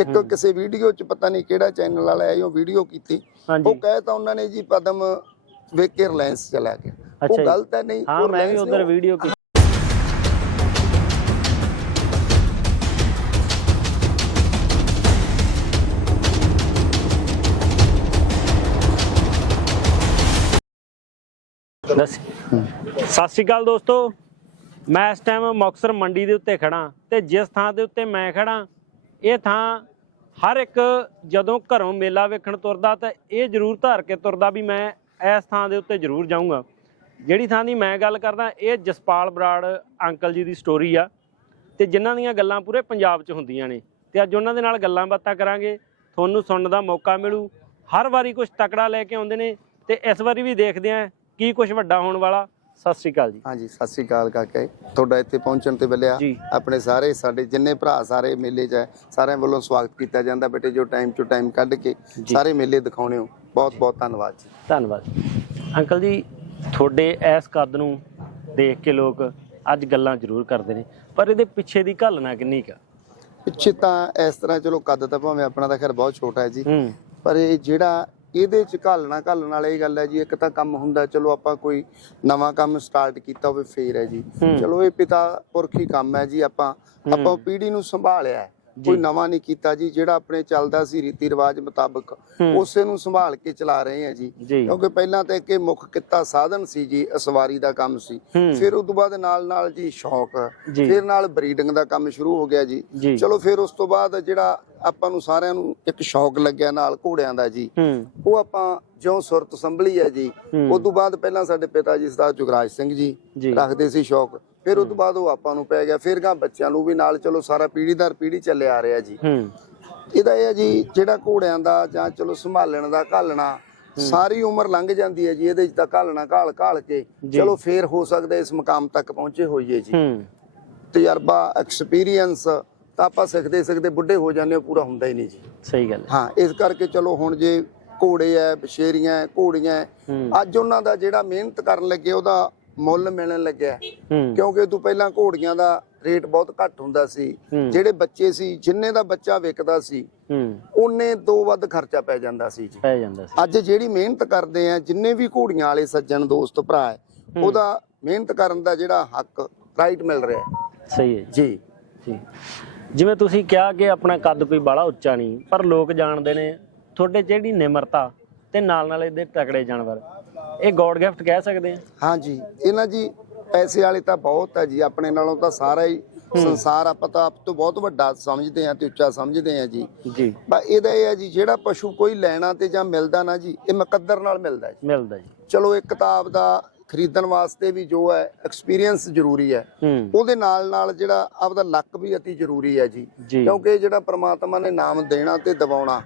ਇੱਕ ਕਿਸੇ ਵੀਡੀਓ 'ਚ ਪਤਾ ਨਹੀਂ ਕਿਹੜਾ ਚੈਨਲ ਵਾਲਾ ਹੈ ਉਹ ਵੀਡੀਓ ਕੀਤੀ। ਉਹ ਕਹੇ ਤਾਂ ਉਹਨਾਂ ਨੇ ਜੀ ਪਦਮ ਵੇਖ ਕੇ ਰਿਲਾਇੰਸ ਚਲਾ ਗਿਆ। ਉਹ। ਗਲਤ ਹੈ ਨਹੀਂ ਹਾਂ ਮੈਂ ਵੀ ਉਧਰ ਵੀਡੀਓ ਕੀ ਦੱਸ। ਸਤਿ ਸ਼੍ਰੀ ਅਕਾਲ ਦੋਸਤੋ। ਮੈਂ ਇਸ ਟਾਈਮ ਮੁਕਤਸਰ ਮੰਡੀ ਦੇ ਉੱਤੇ ਖੜਾ ਤੇ ਜਿਸ ਥਾਂ ਦੇ ਉੱਤੇ ਮੈਂ ਖੜਾ ਇਹ ਥਾਂ ਹਰ ਇੱਕ ਜਦੋਂ ਘਰੋਂ ਮੇਲਾ ਵੇਖਣ ਤੁਰਦਾ ਤਾਂ ਇਹ ਜ਼ਰੂਰ ਧਾਰ ਕੇ ਤੁਰਦਾ ਵੀ ਮੈਂ ਇਸ ਥਾਂ ਦੇ ਉੱਤੇ ਜ਼ਰੂਰ ਜਾਊਂਗਾ। ਜਿਹੜੀ ਥਾਂ ਦੀ ਮੈਂ ਗੱਲ ਕਰਦਾ, ਇਹ ਜਸਪਾਲ ਬਰਾੜ ਅੰਕਲ ਜੀ ਦੀ ਸਟੋਰੀ ਆ ਤੇ ਜਿਨ੍ਹਾਂ ਦੀਆਂ ਗੱਲਾਂ ਪੂਰੇ ਪੰਜਾਬ 'ਚ ਹੁੰਦੀਆਂ ਨੇ ਤੇ ਅੱਜ ਉਹਨਾਂ ਦੇ ਨਾਲ ਗੱਲਾਂ ਬਾਤਾਂ ਕਰਾਂਗੇ, ਤੁਹਾਨੂੰ ਸੁਣਨ ਦਾ ਮੌਕਾ ਮਿਲੂ, ਹਰ ਵਾਰੀ ਕੁਝ ਤਕੜਾ ਲੈ ਕੇ ਆਉਂਦੇ ਨੇ ਤੇ ਇਸ ਵਾਰੀ ਵੀ ਦੇਖਦੇ ਆਂ ਕੀ ਕੁਝ ਵੱਡਾ ਹੋਣ ਵਾਲਾ। ਸਤਿ ਸ੍ਰੀ ਅਕਾਲ ਜੀ। ਹਾਂਜੀ ਸਤਿ ਸ੍ਰੀ ਅਕਾਲ ਕਾਕਾ। ਜੀ। ਤੁਹਾਡਾ ਇੱਥੇ ਪਹੁੰਚਣ ਤੇ ਬੱਲਿਆ ਜੀ। ਆਪਣੇ ਸਾਰੇ ਸਾਡੇ ਜਿੰਨੇ ਭਰਾ ਸਾਰੇ ਮੇਲੇ 'ਚ ਹੈ ਸਾਰਿਆਂ ਵੱਲੋਂ ਸਵਾਗਤ ਕੀਤਾ ਜਾਂਦਾ। ਬੇਟੇ ਜੋ ਟਾਈਮ ਟੂ ਟਾਈਮ ਕੱਢ ਕੇ ਜੀ। ਸਾਰੇ ਮੇਲੇ ਦਿਖਾਉਣੇ ਹੋ। ਬਹੁਤ ਬਹੁਤ ਧੰਨਵਾਦ ਜੀ। ਧੰਨਵਾਦ। ਅੰਕਲ ਜੀ ਤੁਹਾਡੇ ਇਸ ਕੱਦ ਨੂੰ ਦੇਖ ਕੇ ਲੋਕ ਅੱਜ ਗੱਲਾਂ ਜ਼ਰੂਰ ਕਰਦੇ ਨੇ ਪਰ ਇਹਦੇ ਪਿੱਛੇ ਦੀ ਘਾਲਣਾ ਕਿੰਨੀ ਕਾ ਪਿੱਛੇ ਤਾਂ ਇਸ ਤਰ੍ਹਾਂ ਚਲੋ ਕੱਦ ਤਾਂ ਭਾਵੇਂ ਆਪਣਾ ਤਾਂ ਖੈਰ ਬਹੁਤ ਛੋਟਾ ਹੈ ਜੀ। ਹੂੰ। ਪਰ ਇਹ ਜਿਹੜਾ ਇਹਦੇ ਚ ਘਾਲਣਾ ਘਾਲਣ ਵਾਲੀ ਇਹ ਗੱਲ ਹੈ ਜੀ ਇੱਕ ਤਾਂ ਕੰਮ ਹੁੰਦਾ ਚਲੋ ਆਪਾਂ ਕੋਈ ਨਵਾਂ ਕੰਮ ਸਟਾਰਟ ਕੀਤਾ ਹੋਵੇ ਫੇਰ ਹੈ ਜੀ ਹੂੰ। ਚਲੋ ਇਹ ਪਿਤਾ ਪੁਰਖੀ ਕੰਮ ਹੈ ਜੀ ਆਪਾਂ ਆਪਾਂ ਪੀੜ੍ਹੀ ਨੂੰ ਸੰਭਾਲਿਆ ਹੈ। ਕੋਈ ਨਵਾਂ ਨਹੀਂ ਕੀਤਾ ਜੀ ਜਿਹੜਾ ਆਪਣੇ ਚੱਲਦਾ ਸੀ ਰੀਤੀ ਰਿਵਾਜ ਮੁਤਾਬਕ। ਉਸੇ ਨੂੰ ਸੰਭਾਲ ਕੇ ਚਲਾ ਰਹੇ ਹਾਂ ਜੀ। ਕਿਉਂਕਿ ਪਹਿਲਾਂ ਤਾਂ ਇੱਕ ਇਹ ਮੁੱਖ ਕਿੱਤਾ ਸਾਧਨ ਸੀ ਜੀ ਅਸਵਾਰੀ ਦਾ ਕੰਮ ਸੀ। ਫਿਰ ਉਸ ਤੋਂ ਬਾਅਦ ਨਾਲ ਨਾਲ ਜੀ ਸ਼ੌਕ। ਫਿਰ ਨਾਲ ਬਰੀਡਿੰਗ ਦਾ ਕੰਮ ਸ਼ੁਰੂ ਹੋ ਗਿਆ ਜੀ। ਚਲੋ ਫਿਰ ਉਸ ਤੋਂ ਬਾਅਦ ਜਿਹੜਾ ਆਪਾਂ ਨੂੰ ਸਾਰਿਆਂ ਨੂੰ ਇੱਕ ਸ਼ੌਕ ਲੱਗਿਆ ਨਾਲ ਘੋੜਿਆਂ ਦਾ ਜੀ। ਉਹ ਆਪਾਂ ਜਿਉਂ ਸੁਰਤ ਸੰਭਲੀ ਹੈ ਜੀ। ਉਸ ਤੋਂ ਬਾਅਦ ਪਹਿਲਾਂ ਸਾਡੇ ਪਿਤਾ ਜੀ ਸਰਦਾਰ ਜੁਗਰਾਜ ਸਿੰਘ ਜੀ। ਰੱਖਦੇ ਸੀ ਸ਼ੌਕ। ਫਿਰ ਉਸ ਤੋਂ ਬਾਅਦ ਉਹ ਆਪਾਂ ਨੂੰ ਪੈ ਗਿਆ ਫਿਰ ਗਾਂ ਬੱਚਿਆਂ ਨੂੰ ਵੀ ਨਾਲ ਚਲੋ ਸਾਰਾ ਪੀੜ੍ਹੀ ਦਰ ਪੀੜ੍ਹੀ ਚੱਲਿਆ ਆ ਰਿਹਾ ਜੀ। ਹੂੰ। ਇਹਦਾ ਇਹ ਹੈ ਜੀ ਜਿਹੜਾ ਘੋੜਿਆਂ ਦਾ ਜਾਂ ਚਲੋ ਸੰਭਾਲਣ ਦਾ ਘਾਲਣਾ ਸਾਰੀ ਉਮਰ ਲੰਘ ਜਾਂਦੀ ਹੈ ਜੀ ਇਹਦੇ ਚ ਤਾਂ ਘਾਲਣਾ ਘਾਲ ਘਾਲ ਕੇ। ਚਲੋ ਫੇਰ ਹੋ ਸਕਦਾ ਇਸ ਮਕਾਮ ਤੱਕ ਪਹੁੰਚੇ ਹੋਈਏ ਜੀ। ਤਜਰਬਾ ਐਕਸਪੀਰੀਅੰਸ ਤਾਂ ਆਪਾਂ ਸਿੱਖਦੇ ਸਿੱਖਦੇ ਬੁੱਢੇ ਹੋ ਜਾਂਦੇ ਹਾਂ, ਪੂਰਾ ਹੁੰਦਾ ਹੀ ਨਹੀਂ ਜੀ। ਸਹੀ ਗੱਲ ਹੈ। ਇਸ ਕਰਕੇ ਚਲੋ ਹੁਣ ਜੇ ਘੋੜੇ ਐ ਬਸ਼ੇਰੀਆਂ ਘੋੜੀਆਂ ਅੱਜ ਉਹਨਾਂ ਦਾ ਜਿਹੜਾ ਮਿਹਨਤ ਕਰਨ ਲੱਗੇ ਉਹਦਾ ਮੁੱਲ ਮਿਲਣ ਲੱਗਿਆ। ਕਿਉਂਕਿ ਤੋਂ ਪਹਿਲਾਂ ਘੋੜੀਆਂ ਦਾ ਰੇਟ ਬਹੁਤ ਘੱਟ ਹੁੰਦਾ ਸੀ। ਜਿਹੜੇ ਬੱਚੇ ਸੀ ਜਿੰਨੇ ਦਾ ਬੱਚਾ ਵਿਕਦਾ ਸੀ ਉਹਨੇ ਤੋਂ ਵੱਧ ਖਰਚਾ ਪੈ ਜਾਂਦਾ ਸੀ ਜੀ। ਪੈ ਜਾਂਦਾ ਸੀ। ਅੱਜ ਜਿਹੜੀ ਮਿਹਨਤ ਕਰਦੇ ਆ ਜਿੰਨੇ ਵੀ ਘੋੜੀਆਂ ਵਾਲੇ ਸੱਜਣ ਦੋਸਤ ਭਰਾ ਉਹਦਾ ਮਿਹਨਤ ਕਰਨ ਦਾ ਜਿਹੜਾ ਹੱਕ ਰਾਈਟ ਮਿਲ ਰਿਹਾ ਸਹੀ ਹੈ ਜੀ। ਜੀ। ਜਿਵੇਂ ਤੁਸੀਂ ਕਿਹਾ ਕਿ ਆਪਣਾ ਕੱਦ ਕੋਈ ਬਾਲਾ ਉੱਚਾ ਨਹੀਂ ਪਰ ਲੋਕ ਜਾਣਦੇ ਨੇ ਤੁਹਾਡੇ ਜਿਹੜੀ ਨਿਮਰਤਾ ਤੇ ਨਾਲ ਨਾਲ ਇਹਦੇ ਤਕੜੇ ਜਾਨਵਰ। ਇਹ ਗੋਡ ਗਿਫਟ ਕਹਿ ਸਕਦੇ ਆ? ਹਾਂਜੀ। ਇਹਨਾਂ ਜੀ ਪੈਸੇ ਵਾਲੇ ਤਾਂ ਬਹੁਤ ਹੈ ਜੀ। ਆਪਣੇ ਨਾਲੋਂ ਤਾਂ ਸਾਰਾ ਹੀ ਸੰਸਾਰ ਆਪਾਂ ਤਾਂ ਆਪ ਤੋਂ ਬਹੁਤ ਵੱਡਾ ਸਮਝਦੇ ਆ ਤੇ ਉੱਚਾ ਸਮਝਦੇ ਆ ਜੀ। ਜੀ। ਬਸ ਇਹਦਾ ਇਹ ਹੈ ਜੀ ਜਿਹੜਾ ਪਸ਼ੂ ਕੋਈ ਲੈਣਾ ਤੇ ਜਾਂ ਮਿਲਦਾ ਨਾ ਜੀ ਇਹ ਮੁਕੱਦਰ ਨਾਲ ਮਿਲਦਾ ਜੀ। ਮਿਲਦਾ ਜੀ। ਚਲੋ ਇੱਕ ਕਿਤਾਬ ਦਾ ਖਰੀਦਣ ਵਾਸਤੇ ਵੀ ਜੋ ਹੈ ਐਕਸਪੀਰੀਅੰਸ ਜ਼ਰੂਰੀ ਹੈ। ਉਹਦੇ ਨਾਲ ਨਾਲ ਜਿਹੜਾ ਆਪਦਾ ਲੱਕ ਵੀ ਅਤੀ ਜ਼ਰੂਰੀ ਹੈ ਜੀ। ਕਿਉਂਕਿ ਜਿਹੜਾ ਪ੍ਰਮਾਤਮਾ ਨੇ ਨਾਮ ਦੇਣਾ ਤੇ ਦਬਾਉਣਾ।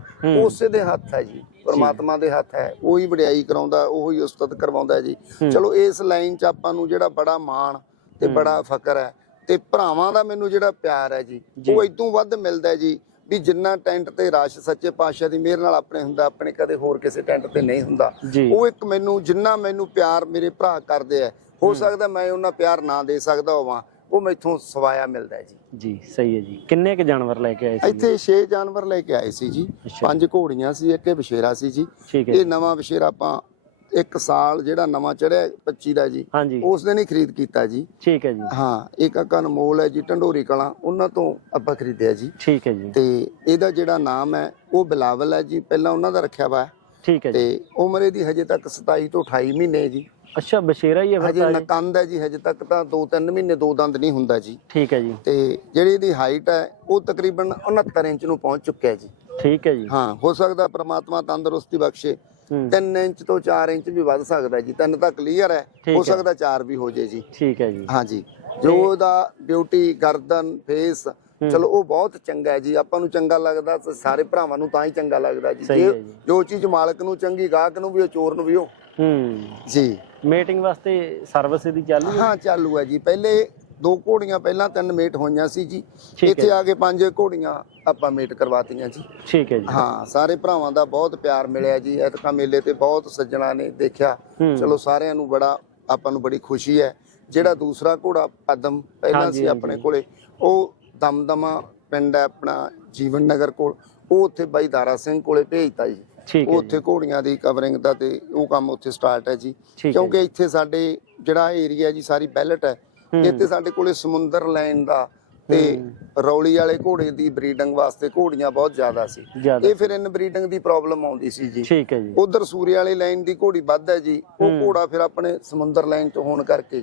ਉਸੇ ਦੇ ਹੱਥ ਹੈ ਜੀ। ਪ੍ਰਮਾਤਮਾ ਦੇ ਹੱਥ ਹੈ ਉਹੀ ਵਡਿਆਈ ਕਰਾਉਂਦਾ ਉਹੀ ਉਸਤਤ ਕਰਵਾਉਂਦਾ ਜੀ। ਚਲੋ ਇਸ ਲਾਈਨ 'ਚ ਆਪਾਂ ਨੂੰ ਜਿਹੜਾ ਬੜਾ ਮਾਣ ਤੇ ਬੜਾ ਫਕਰ ਹੈ। ਤੇ ਭਰਾਵਾਂ ਦਾ ਮੈਨੂੰ ਜਿਹੜਾ ਪਿਆਰ ਹੈ ਜੀ। ਉਹ ਇਦੋਂ ਵੱਧ ਮਿਲਦਾ ਜੀ। ਵੀ ਜਿੰਨਾ ਟੈਂਟ ਤੇ ਰਸ਼ ਸੱਚੇ ਪਾਤਸ਼ਾਹ ਦੀ ਮਿਹਰ ਨਾਲ ਆਪਣੇ ਹੁੰਦਾ ਆਪਣੇ ਕਦੇ ਹੋਰ ਕਿਸੇ ਟੈਂਟ ਤੇ ਨਹੀਂ ਹੁੰਦਾ। ਉਹ ਇੱਕ ਮੈਨੂੰ ਜਿੰਨਾ ਮੈਨੂੰ ਪਿਆਰ ਮੇਰੇ ਭਰਾ ਕਰਦੇ ਆ ਹੋ ਸਕਦਾ ਮੈਂ ਉਹਨਾਂ ਪਿਆਰ ਨਾ ਦੇ ਸਕਦਾ ਹੋਵਾਂ ਉਹ ਮੈਥੋਂ ਸਵਾਇਆ ਮਿਲਦਾ ਹੈ ਜੀ। ਜੀ ਸਹੀ ਹੈ ਜੀ। ਕਿੰਨੇ ਕੁ ਜਾਨਵਰ ਲੈ ਕੇ ਆਏ ਸੀ ਇੱਥੇ 6 ਜਾਨਵਰ ਲੈ ਕੇ ਆਏ ਸੀ ਜੀ। ਪੰਜ ਘੋੜੀਆਂ ਸੀ ਇੱਕ ਇਹ ਬਸ਼ੇਰਾ ਸੀ ਜੀ। ਇਹ ਨਵਾਂ ਬਸ਼ੇਰਾ ਆਪਾਂ ਇੱਕ ਸਾਲ ਜਿਹੜਾ ਨਵਾਂ ਚੜਿਆ 25 ਦਾ ਜੀ ਹਾਂਜੀ। ਉਸ ਦਿਨ ਹੀ ਖਰੀਦ ਕੀਤਾ ਜੀ। ਠੀਕ ਹੈ ਜੀ। ਹਾਂ ਇੱਕ ਅਕਾ ਅਨਮੋਲ ਹੈ ਜੀ ਢੰਡੋਰੀ ਕਲਾਂ ਉਹਨਾਂ ਤੋਂ ਆਪਾਂ ਖਰੀਦਿਆ ਜੀ। ਠੀਕ ਹੈ ਜੀ। ਤੇ ਇਹਦਾ ਜਿਹੜਾ ਨਾਮ ਹੈ ਉਹ ਬਿਲਾਵਲ ਹੈ ਜੀ ਪਹਿਲਾਂ ਉਹਨਾਂ ਦਾ ਰੱਖਿਆ ਵਾ। ਠੀਕ ਹੈ ਜੀ। ਤੇ ਉਮਰ ਇਹਦੀ ਹਜੇ ਤੱਕ 27 ਤੋਂ 28 ਮਹੀਨੇ ਜੀ। ਅੱਛਾ ਬਸ਼ੇਰਾ ਹੀ ਹੈ ਫਿਰ ਹਜੇ? ਨਕੰਦ ਹੈ ਜੀ ਹਜੇ ਤੱਕ ਤਾਂ 2-3 ਮਹੀਨੇ ਦੋ ਦੰਦ ਨਹੀਂ ਹੁੰਦਾ ਜੀ। ਠੀਕ ਹੈ ਜੀ। ਤੇ ਜਿਹੜੀ ਇਹਦੀ ਹਾਈਟ ਹੈ ਉਹ ਤਕਰੀਬਨ 69 ਇੰਚ ਨੂੰ ਪਹੁੰਚ ਚੁੱਕਿਆ ਜੀ। ਠੀਕ ਹੈ ਜੀ। ਹਾਂ ਹੋ ਸਕਦਾ ਪ੍ਰਮਾਤਮਾ ਤੰਦਰੁਸਤੀ ਬਖਸ਼ੇ। 3 ਇੰਚ ਤੋਂ 4 ਇੰਚ ਵੀ ਵੱਧ ਸਕਦਾ ਜੀ ਤਿੰਨ ਤਾਂ ਕਲੀਅਰ ਹੈ ਹੋ। ਸਕਦਾ 4 ਵੀ ਹੋ ਜੇ ਜੀ। ਠੀਕ ਹੈ ਜੀ। ਹਾਂਜੀ। ਜੋ ਉਹਦਾ ਬਿਊਟੀ ਗਰਦਨ ਫੇਸ ਚਲੋ ਉਹ ਬਹੁਤ ਚੰਗਾ ਹੈ ਜੀ। ਆਪਾਂ ਨੂੰ ਚੰਗਾ ਲੱਗਦਾ ਤੇ ਸਾਰੇ ਭਰਾਵਾਂ ਨੂੰ ਤਾਂ ਹੀ ਚੰਗਾ ਲੱਗਦਾ ਜੀ। ਜੇ- ਹੈ ਜੀ। ਜੋ ਚੀਜ਼ ਮਾਲਕ ਨੂੰ ਚੰਗੀ ਗਾਹਕ ਨੂੰ ਵੀ ਉਹ ਚੋਰ ਨੂੰ ਵੀ ਉਹ। ਹੂੰ। ਜੀ। ਮੀਟਿੰਗ ਵਾਸਤੇ ਸਰਵਿਸ ਦੀ ਚਾਲੂ ਹੈ? ਹਾਂ ਚਾਲੂ ਹੈ ਜੀ। ਪਹਿਲੇ ਦੋ ਘੋੜੀਆਂ ਪਹਿਲਾਂ ਤਿੰਨ ਮੇਟ ਹੋਈਆਂ ਸੀ ਜੀ। ਇੱਥੇ ਆ ਕੇ ਪੰਜ ਘੋੜੀਆਂ ਆਪਾਂ ਮੇਟ ਕਰਵਾਤੀਆਂ ਜੀ। ਠੀਕ ਹੈ ਜੀ। ਹਾਂ ਸਾਰੇ ਭਰਾਵਾਂ ਦਾ ਬਹੁਤ ਪਿਆਰ ਮਿਲਿਆ ਜੀ। ਐਤਕਾਂ ਮੇਲੇ ਤੇ ਬਹੁਤ ਸੱਜਣਾ ਨੇ ਦੇਖਿਆ। ਚਲੋ ਸਾਰਿਆਂ ਨੂੰ ਬੜਾ ਆਪਾਂ ਨੂੰ ਬੜੀ ਖੁਸ਼ੀ ਹੈ। ਜਿਹੜਾ ਦੂਸਰਾ ਘੋੜਾ ਪਦਮ ਪਹਿਲਾਂ ਸੀ ਆਪਣੇ। ਕੋਲੇ ਉਹ ਦਮਦਮਾ ਪਿੰਡ ਹੈ ਆਪਣਾ ਜੀਵਨ ਨਗਰ ਕੋਲ। ਉਹ ਉੱਥੇ ਬਾਈ ਦਾਰਾ ਸਿੰਘ ਕੋਲੇ ਭੇਜਤਾ ਜੀ। ਉਹ ਉੱਥੇ ਘੋੜੀਆਂ ਦੀ ਕਵਰਿੰਗ ਦਾ ਤੇ ਉਹ ਕੰਮ ਉੱਥੇ ਸਟਾਰਟ ਹੈ ਜੀ। ਕਿਉਂਕਿ ਇੱਥੇ ਸਾਡੇ ਜਿਹੜਾ ਏਰੀਆ ਜੀ ਸਾਰੀ ਬੈਲਟ ਹੂੰ। ਇੱਥੇ ਸਾਡੇ ਕੋਲੇ ਸਮੁੰਦਰ ਲਾਈਨ ਦਾ ਤੇ ਰੌਲੀ ਵਾਲੇ ਘੋੜੇ ਦੀ ਬਰੀਡਿੰਗ ਵਾਸਤੇ ਘੋੜੀਆਂ ਬਹੁਤ ਜ਼ਿਆਦਾ ਸੀ। ਇਹ ਫਿਰ ਇਨ ਬਰੀਡਿੰਗ ਦੀ ਪ੍ਰੋਬਲਮ ਆਉਂਦੀ ਸੀ ਜੀ। ਠੀਕ ਹੈ ਜੀ। ਉਧਰ ਸੂਰੇ ਵਾਲੀ ਲਾਈਨ ਦੀ ਘੋੜੀ ਵੱਧ ਹੈ ਜੀ। ਉਹ ਘੋੜਾ ਫਿਰ ਆਪਣੇ ਸਮੁੰਦਰ ਲਾਈਨ ਤੋਂ ਹੋਣ ਕਰਕੇ।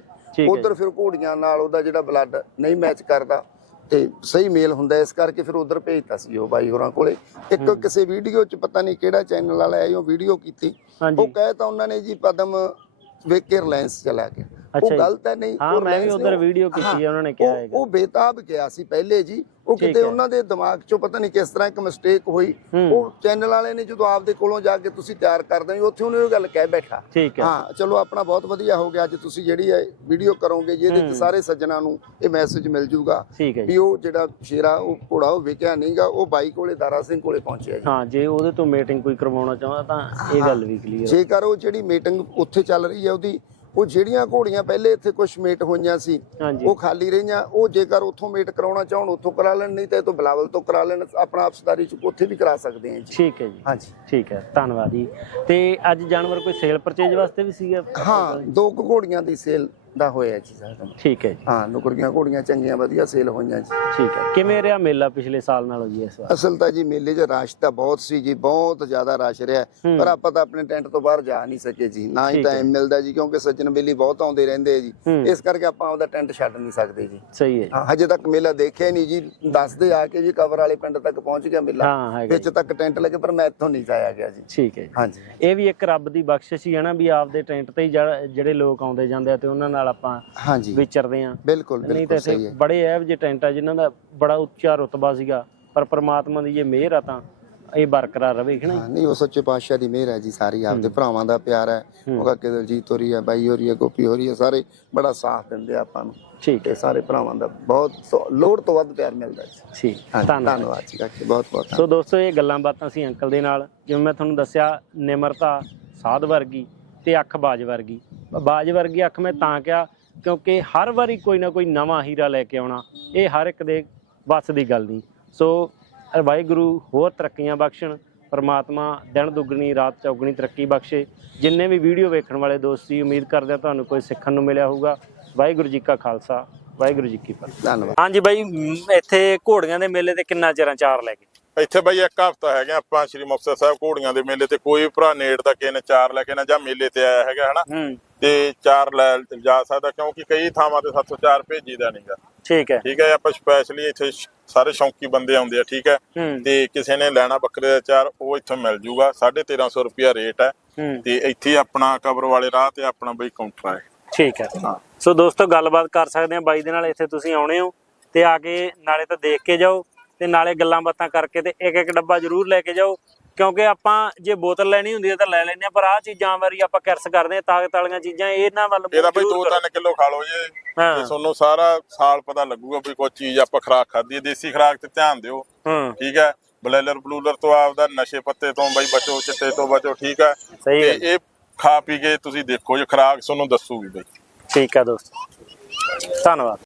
ਉਧਰ ਫਿਰ ਘੋੜੀਆਂ ਨਾਲ ਉਹਦਾ ਜਿਹੜਾ ਬਲੱਡ ਨਹੀਂ ਮੈਚ ਕਰਦਾ ਤੇ ਸਹੀ ਮੇਲ ਹੁੰਦਾ ਇਸ ਕਰਕੇ ਫਿਰ ਉਧਰ ਭੇਜਤਾ ਸੀ ਉਹ ਬਾਈ ਹੋਰਾਂ ਕੋਲੇ। ਇੱਕ ਕਿਸੇ ਵੀਡੀਓ 'ਚ ਪਤਾ ਨਹੀਂ ਕਿਹੜਾ ਚੈਨਲ ਵਾਲਾ ਹੈ ਉਹ ਵੀਡੀਓ ਕੀਤੀ। ਉਹ ਕਹਿਤਾ ਉਹਨਾਂ ਨੇ ਜੀ ਪਦਮ ਵੇਕੇ ਰਿਲਾਇੰਸ ਚਲਾ ਗਿਆ। ਉਹ। ਗਲਤ ਹੈ ਨਹੀਂ ਹਾਂ ਉਹ ਮੈਂ ਵੀ ਉਧਰ ਵੀਡੀਓ ਕੀਤੀ ਹਾਂ, ਉਹਨਾਂ ਨੇ ਕਿਹਾ ਹੈਗਾ। ਉਹ ਬੇਤਾਬ ਗਿਆ ਸੀ ਪਹਿਲੇ ਜੀ। ਉਹ ਕਿਤੇ। ਉਹਨਾਂ ਦੇ ਦਿਮਾਗ 'ਚੋਂ ਪਤਾ ਨਹੀਂ ਕਿਸ ਤਰ੍ਹਾਂ ਇੱਕ ਮਿਸਟੇਕ ਹੋਈ। ਉਹ ਚੈਨਲ ਵਾਲੇ ਨੇ ਜਦੋਂ ਆਪਦੇ ਕੋਲੋਂ ਜਾ ਕੇ ਤੁਸੀਂ ਤਿਆਰ ਕਰਦੇ ਹੋ ਉੱਥੇ ਉਹਨੇ ਉਹ ਗੱਲ ਕਹਿ ਬੈਠਾ। ਹੈ। ਚਲੋ ਆਪਣਾ ਬਹੁਤ ਵਧੀਆ ਹੋ ਗਿਆ ਅੱਜ ਤੁਸੀਂ ਜਿਹੜੀ ਹੈ ਵੀਡੀਓ ਕਰੋਗੇ ਜਿਹਦੇ ਤੇ ਸਾਰੇ ਸੱਜਣਾ ਨੂੰ ਇਹ ਮੈਸੇਜ ਮਿਲ ਜੂਗਾ ਵੀ ਉਹ ਜਿਹੜਾ ਸ਼ੇਰਾ ਉਹ ਘੋੜਾ ਉਹ ਵਿਕਿਆ ਨਹੀਂਗਾ ਉਹ ਬਾਈ ਕੋਲੇ ਦਾਰਾ ਸਿੰਘ ਕੋਲੇ ਪਹੁੰਚਿਆ ਹਾਂ ਜੇ ਉਹਦੇ ਤੋਂ ਮੀਟਿੰਗ ਕੋਈ ਕਰਵਾਉਣਾ ਚਾਹੁੰਦਾ ਤਾਂ ਇਹ ਗੱਲ ਵੀ ਕਲੀਅਰ ਜੇਕਰ ਉਹ ਜਿਹੜੀ ਮੀਟਿੰਗ ਉੱਥੇ ਚੱਲ ਰਹੀ ਹੈ ਉਹਦੀ ਉਹ ਜਿਹੜੀਆਂ ਘੋੜੀਆਂ ਪਹਿਲੇ ਇੱਥੇ ਕੁਝ ਮੇਟ ਹੋਈਆਂ ਸੀ ਉਹ ਖਾਲੀ ਰਹੀਆਂ ਉਹ ਜੇਕਰ ਉੱਥੋਂ ਮੇਟ ਕਰਾਉਣਾ ਚਾਹਣ ਉੱਥੋਂ ਕਰਾ ਲੈਣ ਨਹੀਂ ਤਾਂ ਇਹ ਤੋਂ ਬਲਾਵਲ ਤੋਂ ਕਰਾ ਲੈਣ ਆਪਣਾ ਅਫਸਦਾਰੀ ਚ ਉੱਥੇ ਵੀ ਕਰਾ ਸਕਦੇ ਹਾਂ ਜੀ। ਠੀਕ ਹੈ ਜੀ। ਹਾਂਜੀ। ਠੀਕ ਹੈ ਧੰਨਵਾਦ ਜੀ। ਤੇ ਅੱਜ ਜਾਨਵਰ ਕੋਈ ਸੇਲ ਪਰਚੇਜ ਵਾਸਤੇ ਵੀ ਸੀਗਾ? ਹਾਂ ਦੋ ਕੁ ਘੋੜੀਆਂ ਦੀ ਸੇਲ ਦਾ ਹੋਇਆ ਜੀ ਸਾਡਾ ਠੀਕ ਹੈ ਜੀ। ਹਾਂ ਨੁਕਰੀਆਂ ਘੋੜੀਆਂ ਚੰਗੀਆਂ ਵਧੀਆ ਸੇਲ ਹੋਈਆਂ ਜੀ। ਠੀਕ ਹੈ। ਕਿਵੇਂ ਰਿਹਾ ਮੇਲਾ ਪਿਛਲੇ ਸਾਲ ਨਾਲੋਂ ਜੀ ਇਸ ਵਾਰ? ਅਸਲ ਤਾਂ ਜੀ ਮੇਲੇ 'ਚ ਰਸ਼ ਤਾਂ ਬਹੁਤ ਸੀ ਜੀ ਬਹੁਤ ਜ਼ਿਆਦਾ ਰਸ਼ ਰਿਹਾ। ਪਰ ਆਪਾਂ ਤਾਂ ਆਪਣੇ ਟੈਂਟ ਤੋਂ ਬਾਹਰ ਜਾ ਨਹੀਂ ਸਕੇ ਜੀ। ਨਾ ਹੀ। ਟਾਈਮ ਮਿਲਦਾ ਜੀ ਕਿਉਂਕਿ ਸੱਜਣ ਬੇਲੀ ਬਹੁਤ ਆਉਂਦੇ ਰਹਿੰਦੇ ਆ ਜੀ। ਇਸ ਕਰਕੇ ਆਪਾਂ ਉਹਦਾ ਟੈਂਟ ਛੱਡ ਨਹੀਂ ਸਕਦੇ ਜੀ। ਸਹੀ ਹੈ ਹਜੇ ਤੱਕ ਮੇਲਾ ਦੇਖਿਆ ਨਹੀਂ ਜੀ। ਦੱਸਦੇ ਆ ਕੇ ਜੀ ਕਵਰ ਵਾਲੇ ਪਿੰਡ ਤੱਕ ਪਹੁੰਚ ਗਿਆ ਮੇਲਾ। ਵਿੱਚ ਤੱਕ ਟੈਂਟ ਲੱਗੇ ਪਰ ਮੈਂ ਇੱਥੋਂ ਨਹੀਂ ਜਾਇਆ ਗਿਆ ਜੀ। ਠੀਕ ਹੈ ਜੀ। ਹਾਂਜੀ। ਇਹ ਵੀ ਇੱਕ ਰੱਬ ਦੀ ਬਖਸ਼ਿਸ਼ ਹੀ ਹੈ ਨਾ ਵੀ ਆਪਦੇ ਟੈਂਟ ਤੇ ਹੀ ਜਿਹੜਾ- ਜਿਹੜੇ ਲੋਕ ਆਉਂਦੇ ਜਾਂਦੇ ਆ ਤੇ ਉਹਨਾਂ ਨਾਲ ਆਪਾਂ ਹਾਂਜੀ। ਵਿਚਰਦੇ ਆ ਬਿਲਕੁਲ ਨਹੀਂ ਤਾਂ ਬਿਲਕੁਲ ਇੱਥੇ ਸਹੀ ਹੈ। ਬੜੇ ਐਬ ਜੇ ਟੈਂਟ ਆ ਜਿਨ੍ਹਾਂ ਦਾ ਬੜਾ ਉੱਚਾ ਰੁਤਬਾ ਸੀਗਾ ਪਰ ਪ੍ਰਮਾਤਮਾ ਦੀ ਜੇ ਮਿਹਰ ਆ ਤਾਂ ਇਹ ਬਰਕਰਾਰ ਰਵੇ ਕਿ ਨਹੀਂ ਹਾਂ ਨਹੀਂ? ਉਹ ਸੱਚੇ ਪਾਤਸ਼ਾਹ ਦੀ ਮਿਹਰ ਹੈ ਜੀ ਸਾਰੀ ਆਪਦੇ ਭਰਾਵਾਂ ਦਾ ਪਿਆਰ ਹੈ। ਉਹ ਕਾਕੇ ਦਲਜੀਤ ਹੋਰੀ ਹੈ ਬਾਈ ਹੋਰੀ ਹੈ ਗੋਪੀ ਹੋਰੀ ਹੈ ਸਾਰੇ ਬੜਾ ਸਾਥ ਦਿੰਦੇ ਆ ਆਪਾਂ ਨੂੰ। ਠੀਕ। ਤੇ ਹੈ ਸਾਰੇ ਭਰਾਵਾਂ ਦਾ ਬਹੁਤ ਲੋੜ ਤੋਂ ਵੱਧ ਪਿਆਰ ਮਿਲਦਾ ਜੀ। ਠੀਕ ਹਾਂਜੀ, ਧੰਨਵਾਦ। ਧੰਨਵਾਦ ਜੀ ਕਾਕੇ ਬਹੁਤ ਬਹੁਤ ਸੋ ਦੋਸਤੋ ਇਹ ਗੱਲਾਂ ਬਾਤਾਂ ਸੀ ਅੰਕਲ ਦੇ ਨਾਲ ਜਿਵੇਂ ਮੈਂ ਤੁਹਾਨੂੰ ਦੱਸਿਆ ਨਿਮਰਤਾ ਸਾਧ ਵਰਗੀ ਤੇ ਅੱਖ ਬਾਜ ਵਰਗੀ। ਬਾਜ ਵਰਗੀ ਅੱਖ ਮੈਂ ਤਾਂ ਕਿਹਾ ਕਿਉਂਕਿ ਹਰ ਵਾਰੀ ਕੋਈ ਨਾ ਕੋਈ ਨਵਾਂ ਹੀਰਾ ਲੈ ਕੇ ਆਉਣਾ ਇਹ ਹਰ ਇੱਕ ਦੇ ਵੱਸ ਦੀ ਗੱਲ ਨਹੀਂ। ਸੋ ਵਾਹਿਗੁਰੂ ਹੋਰ ਤਰੱਕੀਆਂ ਬਖਸ਼ਣ ਪਰਮਾਤਮਾ ਦਿਨ ਦੁੱਗਣੀ ਰਾਤ ਚੌਗਣੀ ਤਰੱਕੀ ਬਖਸ਼ੇ। ਜਿੰਨੇ ਵੀ ਵੀਡੀਓ ਵੇਖਣ ਵਾਲੇ ਦੋਸਤ ਸੀ ਉਮੀਦ ਕਰਦੇ ਆ ਤੁਹਾਨੂੰ ਕੋਈ ਸਿੱਖਣ ਨੂੰ ਮਿਲਿਆ ਹੋਊਗਾ। ਵਾਹਿਗੁਰੂ ਜੀ ਕਾ ਖਾਲਸਾ ਵਾਹਿਗੁਰੂ ਜੀ ਕੀ ਫਤਿਹ। ਧੰਨਵਾਦ। ਹਾਂਜੀ ਬਾਈ ਇੱਥੇ ਘੋੜੀਆਂ ਦੇ ਮੇਲੇ ਤੇ ਕਿੰਨਾ ਚਿਰਾਂ ਚਾਰ ਲੈ ਕੇ ਇੱਥੇ ਬਈ ਇੱਕ ਹਫਤਾ ਹੈਗੇ ਆਪਾਂ ਸ਼੍ਰੀ ਮੁਕਤਸਰ ਸਾਹਿਬ ਘੋੜੀਆਂ ਦੇ ਮੇਲੇ ਤੇ ਕੋਈ ਭਰਾ ਨੇੜ ਦਾ ਕਿਸੇ ਨੇ ਚਾਰ ਲੈ ਕੇ ਨਾ ਜਾਂ ਮੇਲੇ ਤੇ ਆਇਆ ਹੈਗਾ ਹਨਾ? ਹੂੰ। ਤੇ ਚਾਰ ਲੈ ਜਾ ਸਕਦਾ ਕਿਉਂਕਿ ਕਈ ਥਾਵਾਂ ਤੇ ਸਾਥੋਂ ਚਾਰ ਭੇਜੀਦਾ ਨਹੀਂਗਾ। ਠੀਕ ਹੈ। ਠੀਕ ਹੈ ਆਪਾਂ ਸਪੈਸ਼ਲੀ ਇੱਥੇ ਸਾਰੇ ਸ਼ੌਂਕੀ ਬੰਦੇ ਆਉਂਦੇ ਆ ਠੀਕ ਹੈ। ਤੇ ਕਿਸੇ ਨੇ ਲੈਣਾ ਬੱਕਰੇ ਦਾ ਚਾਰ ਉਹ ਇੱਥੋਂ ਮਿਲ ਜੂਗਾ। 1350 ਰੁਪਿਆ ਰੇਟ ਹੈ। ਤੇ ਇੱਥੇ ਆਪਣਾ ਕਬਰ ਵਾਲੇ ਰਾਹ ਤੇ ਆਪਣਾ ਬਈ ਕਾਊਂਟਰ ਹੈ ਠੀਕ ਹੈ। ਹਾਂ। ਸੋ ਦੋਸਤੋ ਗੱਲਬਾਤ ਕਰ ਸਕਦੇ ਆ ਬਾਈ ਦੇ ਨਾਲ ਇੱਥੇ ਤੁਸੀਂ ਆਉਣੇ ਹੋ। ਤੇ ਆ ਕੇ ਨਾਲੇ ਤਾਂ ਦੇਖ ਕੇ ਜਾਓ ਤੇ ਨਾਲੇ ਗੱਲਾਂ ਬਾਤਾਂ ਕਰਕੇ ਤੇ ਇੱਕ ਇੱਕ ਡੱਬਾ ਜ਼ਰੂਰ ਲੈ ਕੇ ਜਾਓ। ਕਿਉਂਕਿ ਆਪਾਂ ਜੇ ਬੋਤਲ ਲੈਣੀ ਹੁੰਦੀ ਹੈ ਤਾਂ ਲੈ ਲੈਂਦੇ ਆ ਪਰ ਆਹ ਚੀਜ਼ਾਂ ਵਾਰੀ ਆਪਾਂ ਕਿਰਸ ਕਰਦੇ ਆ ਤਾਕਤ ਵਾਲੀਆਂ ਚੀਜ਼ਾਂ ਇਹਨਾਂ ਵੱਲ ਇਹਦਾ ਬਈ ਜ਼ਰੂਰ 2-3 ਕਿਲੋ ਖਾ ਲਓ ਜੇ। ਤੇ ਤੁਹਾਨੂੰ ਸਾਰਾ ਸਾਲ ਪਤਾ ਲੱਗੂਗਾ ਵੀ ਕੋਈ ਚੀਜ਼ ਆਪਾਂ ਖਰਾਕ ਖਾਧੀ ਹੈ ਦੇਸੀ ਖਰਾਕ ਤੇ ਧਿਆਨ ਦਿਓ। ਹੂੰ। ਠੀਕ ਹੈ? ਬਲੈਲਰ ਬਲੂਲਰ ਤੋਂ ਆਪਦਾ ਨਸ਼ੇ ਪੱਤੇ ਤੋਂ ਬਈ ਬਚੋ ਚਿੱਟੇ ਤੋਂ ਬਚੋ ਠੀਕ ਹੈ? ਸਹੀ ਹੈ ਇਹ ਖਾ ਪੀ ਕੇ ਤੁਸੀਂ ਦੇਖੋ ਜੇ ਖਰਾਕ ਤੁਹਾਨੂੰ ਦੱਸੂਗੀ ਬਈ। ਠੀਕ ਹੈ ਦੋਸਤੋ। ਧੰਨਵਾਦ।